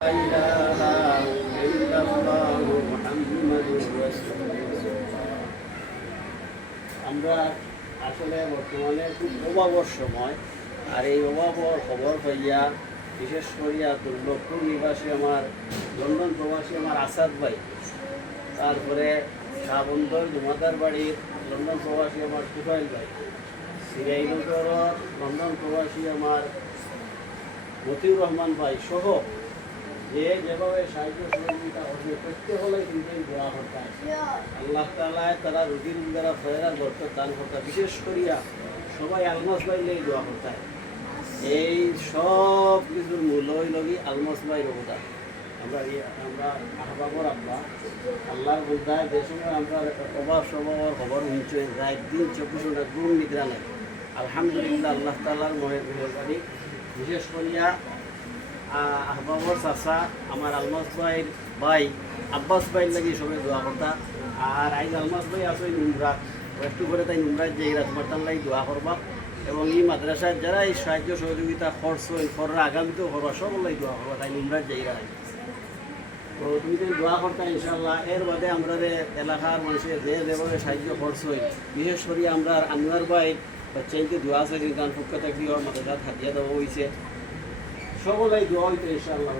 لا إله إلا الله محمد رسول الله। আমরা আসলে বর্তমানে খুব অভাবর সময়, আর এই অভাবর খবর পাইয়া বিশেষ করিয়া দুর্লভপুর নিবাসী আমার লন্ডন প্রবাসী আমার আসাদ ভাই, তারপরে শাহবন্দর জমাদার বাড়ির লন্ডন প্রবাসী আমার সুফাইল ভাই, সিরাইনগর লন্ডন প্রবাসী আমার মতিউর রহমান ভাই সহ যেভাবে সাহায্য সহযোগিতা হবে প্রত্যেক হলে কিন্তু দোয়া করতে আল্লাহ তাআলায় তারা রুগীর দ্বারা ফয়রার বরকত দান করতে, বিশেষ করিয়া সবাই আলমাস বাইলে দোয়া করতে। এই সব কিছুর মূল হইলগি আলমাস বাইর অবদান। আমরা আহবাবর আব্বা আল্লাহর বন্ধায় যে সময় আমরা অভাব স্বভাবর খবর শুনছে, রাত দিন 24 ঘন্টা ঘুম নিদ্রা নাই। আলহামদুলিল্লাহ আল্লাহ তাআলার মেহরবানি, বিশেষ করিয়া আহবাবর চাচা আমার আলমাস ভাইয়ের ভাই আব্বাস ভাইয়ের লাগি সবাই দোয়া করতা। আর আইজ আলমাস ভাই আছে নুমরা, একটু করে তাই নুমরার জায়গা তোমার তার লাগি দোয়া করবা, এবং এই মাদ্রাসার যারা এই সাহায্য সহযোগিতা খরচ করার আগামীতেও করবা, সব লাগি দোয়া করবা তাই নুমরার জায়গা। তো তুমি যদি দোয়া করতা ইনশাল্লাহ, এর বাদে আমরা এলাকার মানুষের যেভাবে সাহায্য খরচ হয়, বিশেষ করে আমরা আনোয়ার ভাই বাচ্চাইকে দোয়া আছে গান পক্ষ থাকি মাদ্রাসা হাতিয়া দেওয়া হয়েছে, সকলেই দোয়া হইতো ইনশাআল্লাহ।